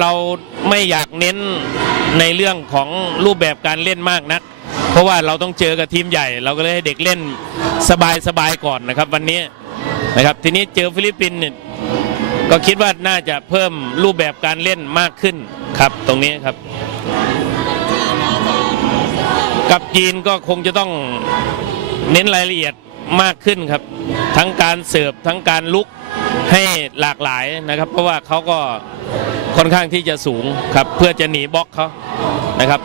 เราไม่อยากเน้น ในเรื่องของรูปแบบการเล่นมากนัก เพราะว่าเราต้องเจอกับทีมใหญ่ เราก็เลยให้เด็กเล่นสบายๆก่อนนะครับ วันนี้นะครับทีนี้เจอฟิลิปปินส์ก็คิดว่าน่าจะเพิ่มรูปแบบการเล่นมากขึ้นครับ ตรงนี้ครับ กับจีนก็คงจะต้องเน้นรายละเอียดมากขึ้นครับ ทั้งการเสิร์ฟทั้งการลุกให้หลากหลายนะครับ เพราะว่าเขาก็ ค่อนข้างที่จะสูงครับเพื่อจะหนีบล็อกเขานะครับ